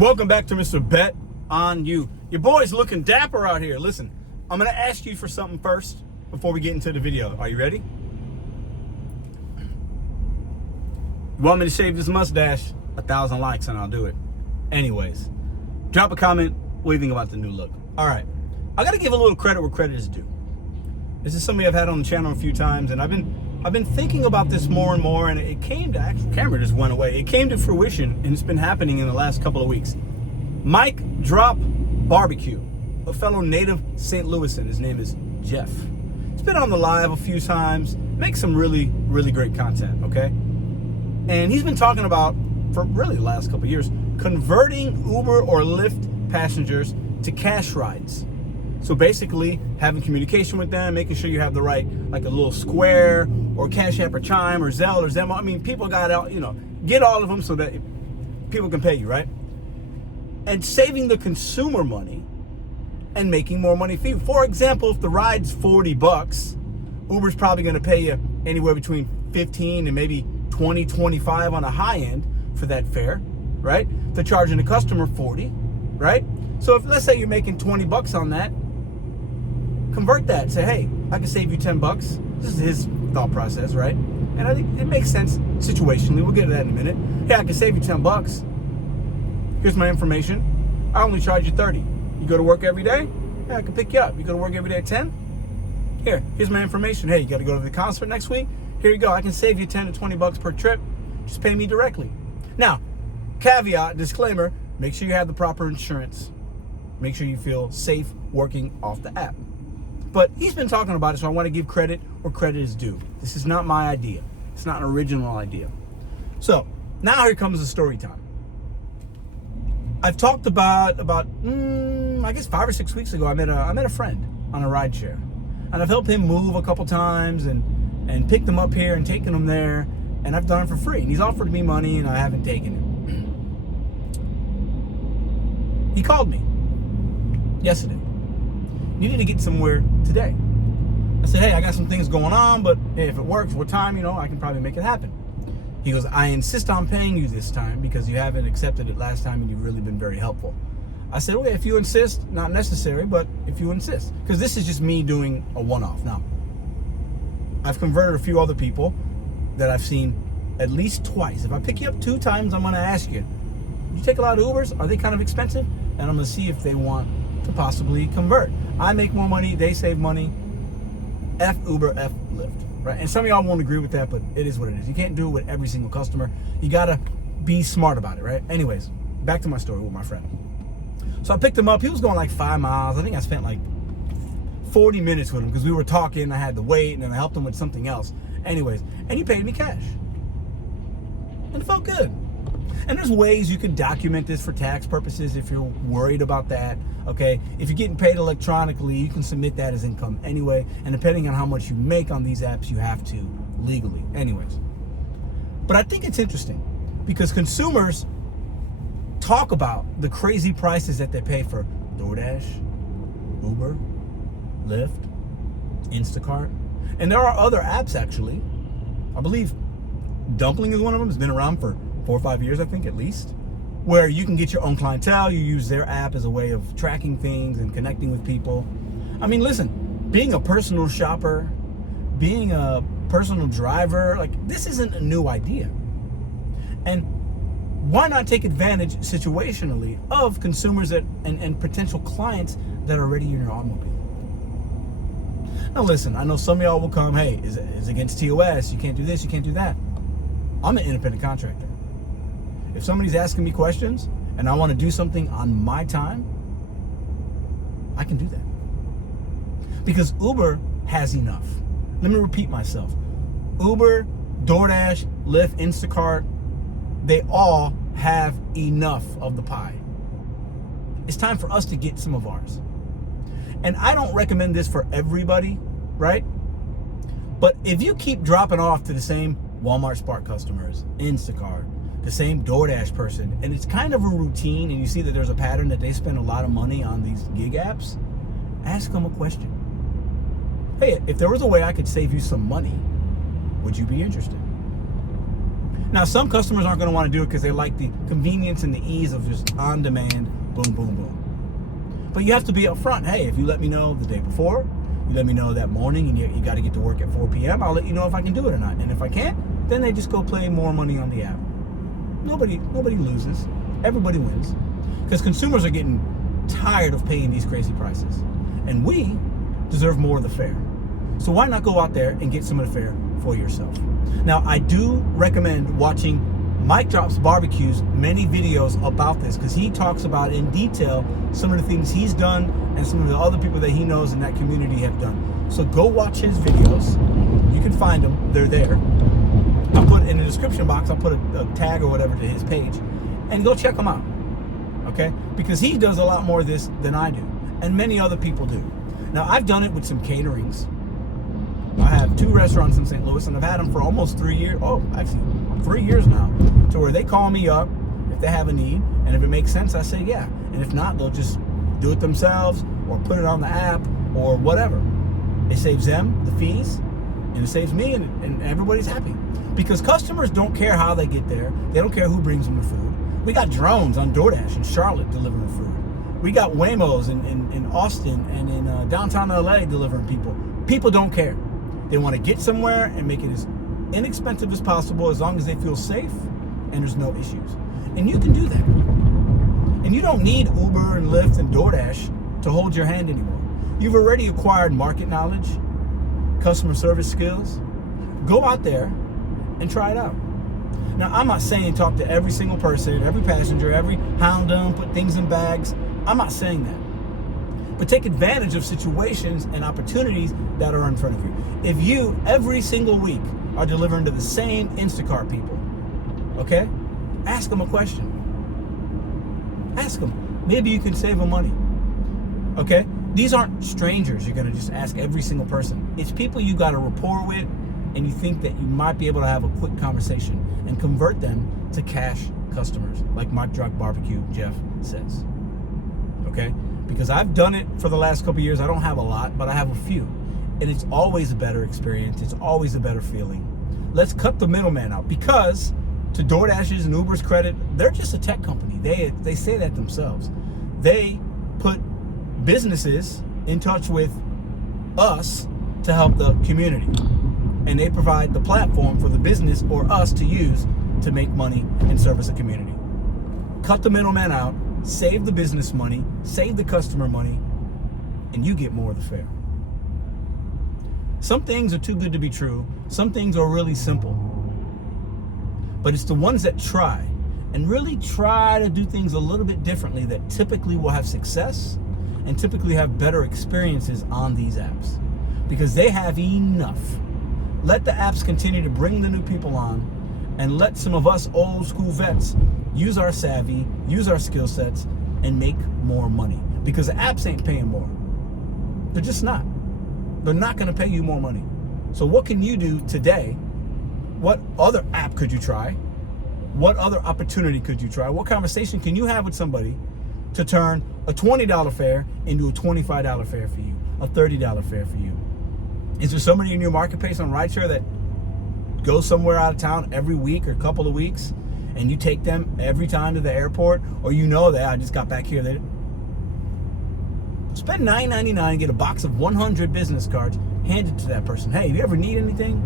Welcome back to Mr. Bet on You. Your boy's looking dapper out here. Listen, I'm going to ask you for something first before we get into the video. Are you ready? You want me to shave this mustache? 1,000 likes and I'll do it. Anyways, drop a comment. What do you think about the new look? All right. I got to give a little credit where credit is due. This is something I've had on the channel a few times, and I've been thinking about this more and more, and it came to, actually, camera just went away. It came to fruition, and it's been happening in the last couple of weeks. Mike Drop Barbecue, a fellow native St. Louisan. His name is Jeff. He's been on the live a few times, makes some really, really great content, okay? And he's been talking about, for really the last couple of years, converting Uber or Lyft passengers to cash rides. So basically, having communication with them, making sure you have the right, like a little Square or Cash App or Chime or Zelle or Venmo. I mean, people got out, get all of them so that people can pay you, right? And saving the consumer money and making more money for you. For example, if the ride's $40, Uber's probably going to pay you anywhere between 15 and maybe 20, 25 on a high end for that fare, right? They're charging the customer 40, right? So if, let's say you're making 20 bucks on that, convert that. Say, hey, I can save you 10 bucks. This is his thought process, right? And I think it makes sense situationally. We'll get to that in a minute. Hey, I can save you 10 bucks. Here's my information. I only charge you 30. You go to work every day? Yeah, I can pick you up. You go to work every day at 10? Here's my information. Hey, you got to go to the concert next week? Here you go. I can save you 10 to 20 bucks per trip. Just pay me directly. Now, caveat, disclaimer, make sure you have the proper insurance. Make sure you feel safe working off the app. But he's been talking about it, so I want to give credit where credit is due. This is not my idea. It's not an original idea. So now here comes the story time. I've talked about I guess 5 or 6 weeks ago, I met a friend on a ride share, and I've helped him move a couple times and picked him up here and taken him there, and I've done it for free. And he's offered me money, and I haven't taken it. He called me yesterday. You need to get somewhere today. I said, hey, I got some things going on, but hey, if it works, what time, I can probably make it happen. He goes, I insist on paying you this time because you haven't accepted it last time and you've really been very helpful. I said, okay, if you insist, not necessary, but if you insist. Because this is just me doing a one-off. Now, I've converted a few other people that I've seen at least twice. If I pick you up 2 times, I'm going to ask you, you take a lot of Ubers? Are they kind of expensive? And I'm going to see if they want to possibly convert. I make more money, they save money. F Uber, F Lyft, right? And some of y'all won't agree with that, but it is what it is. You can't do it with every single customer. You gotta be smart about it, right? Anyways, back to my story with my friend. So I picked him up. He was going like 5 miles. I think I spent like 40 minutes with him because we were talking. I had to wait, and then I helped him with something else. Anyways, and he paid me cash. And it felt good. And there's ways you can document this for tax purposes if you're worried about that, okay? If you're getting paid electronically, you can submit that as income anyway. And depending on how much you make on these apps, you have to legally. Anyways. But I think it's interesting because consumers talk about the crazy prices that they pay for DoorDash, Uber, Lyft, Instacart. And there are other apps, actually. I believe Dumpling is one of them. It's been around for 4 or 5 years, I think, at least, where you can get your own clientele. You use their app as a way of tracking things and connecting with people. I mean, listen, being a personal shopper, being a personal driver, like, this isn't a new idea. And why not take advantage situationally of consumers that and potential clients that are already in your automobile? Now, listen, I know some of y'all will come, hey, is against TOS, you can't do this, you can't do that. I'm an independent contractor. If somebody's asking me questions and I want to do something on my time, I can do that. Because Uber has enough. Let me repeat myself. Uber, DoorDash, Lyft, Instacart, they all have enough of the pie. It's time for us to get some of ours. And I don't recommend this for everybody, right? But if you keep dropping off to the same Walmart Spark customers, Instacart, the same DoorDash person, and it's kind of a routine, and you see that there's a pattern that they spend a lot of money on these gig apps, ask them a question. Hey, if there was a way I could save you some money, would you be interested? Now, some customers aren't going to want to do it because they like the convenience and the ease of just on demand, boom, boom, boom. But you have to be upfront. Hey, if you let me know the day before, you let me know that morning, and you got to get to work at 4 p.m., I'll let you know if I can do it or not. And if I can't, then they just go play more money on the app. Nobody loses. Everybody wins. Because consumers are getting tired of paying these crazy prices. And we deserve more of the fare. So why not go out there and get some of the fare for yourself? Now, I do recommend watching Mike Drops Barbecue's many videos about this, because he talks about in detail some of the things he's done and some of the other people that he knows in that community have done. So go watch his videos. You can find them. They're there. I'll put in the description box, I'll put a tag or whatever to his page, and go check him out. Okay? Because he does a lot more of this than I do, and many other people do. Now, I've done it with some caterings. I have 2 restaurants in St. Louis, and I've had them for almost 3 years. Oh, actually, 3 years now. To where they call me up if they have a need, and if it makes sense, I say yeah. And if not, they'll just do it themselves or put it on the app or whatever. It saves them the fees, and it saves me, and everybody's happy. Because customers don't care how they get there. They don't care who brings them the food. We got drones on DoorDash in Charlotte delivering food. We got Waymos in Austin and in downtown LA delivering people. People don't care. They want to get somewhere and make it as inexpensive as possible, as long as they feel safe and there's no issues. And you can do that. And you don't need Uber and Lyft and DoorDash to hold your hand anymore. You've already acquired market knowledge, customer service skills. Go out there and try it out. Now, I'm not saying talk to every single person, every passenger, hound them, put things in bags. I'm not saying that. But take advantage of situations and opportunities that are in front of you. If you, every single week, are delivering to the same Instacart people, okay? Ask them a question. Ask them. Maybe you can save them money, okay? These aren't strangers you're gonna just ask every single person. It's people you got a rapport with, and you think that you might be able to have a quick conversation and convert them to cash customers, like Mike Drops Barbecue Jeff says, okay? Because I've done it for the last couple of years. I don't have a lot, but I have a few. And it's always a better experience. It's always a better feeling. Let's cut the middleman out, because to DoorDash's and Uber's credit, they're just a tech company. They say that themselves. They put businesses in touch with us to help the community. And they provide the platform for the business or us to use to make money and service a community. Cut the middleman out, save the business money, save the customer money, and you get more of the fare. Some things are too good to be true. Some things are really simple. But it's the ones that try and really try to do things a little bit differently that typically will have success and typically have better experiences on these apps, because they have enough. Let the apps continue to bring the new people on, and let some of us old school vets use our savvy, use our skill sets, and make more money. Because the apps ain't paying more. They're just not. They're not going to pay you more money. So what can you do today? What other app could you try? What other opportunity could you try? What conversation can you have with somebody to turn a $20 fare into a $25 fare for you, a $30 fare for you? Is there somebody in your marketplace on rideshare that goes somewhere out of town every week or a couple of weeks, and you take them every time to the airport? Or you know that I just got back here. Spend $9.99 and get a box of 100 business cards handed to that person. Hey, if you ever need anything,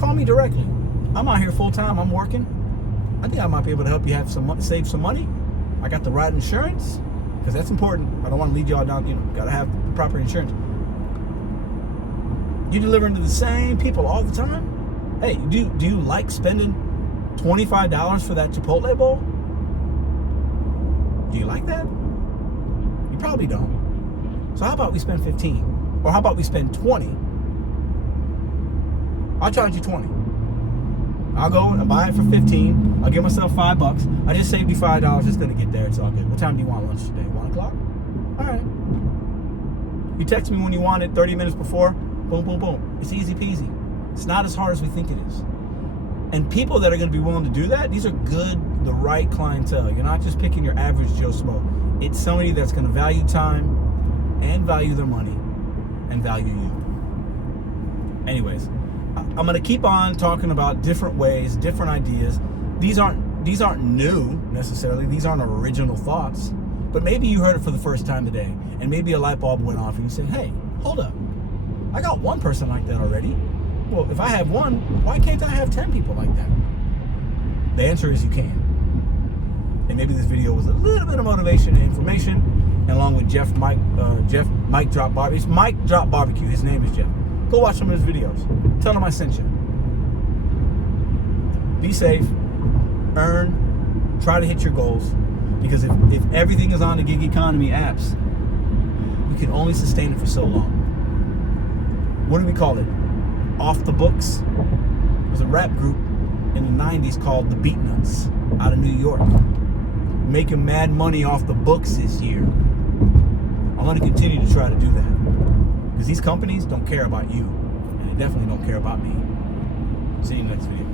call me directly. I'm out here full time. I'm working. I think I might be able to help you save some money. I got the ride insurance, because that's important. I don't want to lead y'all down. Got to have proper insurance. You delivering to the same people all the time? Hey, do you like spending $25 for that Chipotle bowl? Do you like that? You probably don't. So how about we spend $15? Or how about we spend $20? I'll charge you $20. I'll go and buy it for $15. I'll give myself $5. I just saved you $5. It's gonna get there. It's all good. What time do you want lunch today? 1 o'clock? All right. You text me when you want it, 30 minutes before. Boom, boom, boom. It's easy peasy. It's not as hard as we think it is. And people that are going to be willing to do that, these are the right clientele. You're not just picking your average Joe Smo. It's somebody that's going to value time and value their money and value you. Anyways, I'm going to keep on talking about different ways, different ideas. These aren't new necessarily. These aren't original thoughts. But maybe you heard it for the first time today, and maybe a light bulb went off and you said, hey, hold up. I got one person like that already. Well, if I have one, why can't I have 10 people like that? The answer is you can. And maybe this video was a little bit of motivation and information, along with Jeff Mike Drop Barbecue. It's Mike Drop Barbecue. His name is Jeff. Go watch some of his videos. Tell him I sent you. Be safe. Earn. Try to hit your goals. Because if everything is on the gig economy apps, you can only sustain it for so long. What do we call it? Off the Books. There was a rap group in the 90s called the Beatnuts out of New York. Making mad money off the books this year. I'm going to continue to try to do that. Because these companies don't care about you. And they definitely don't care about me. See you in the next video.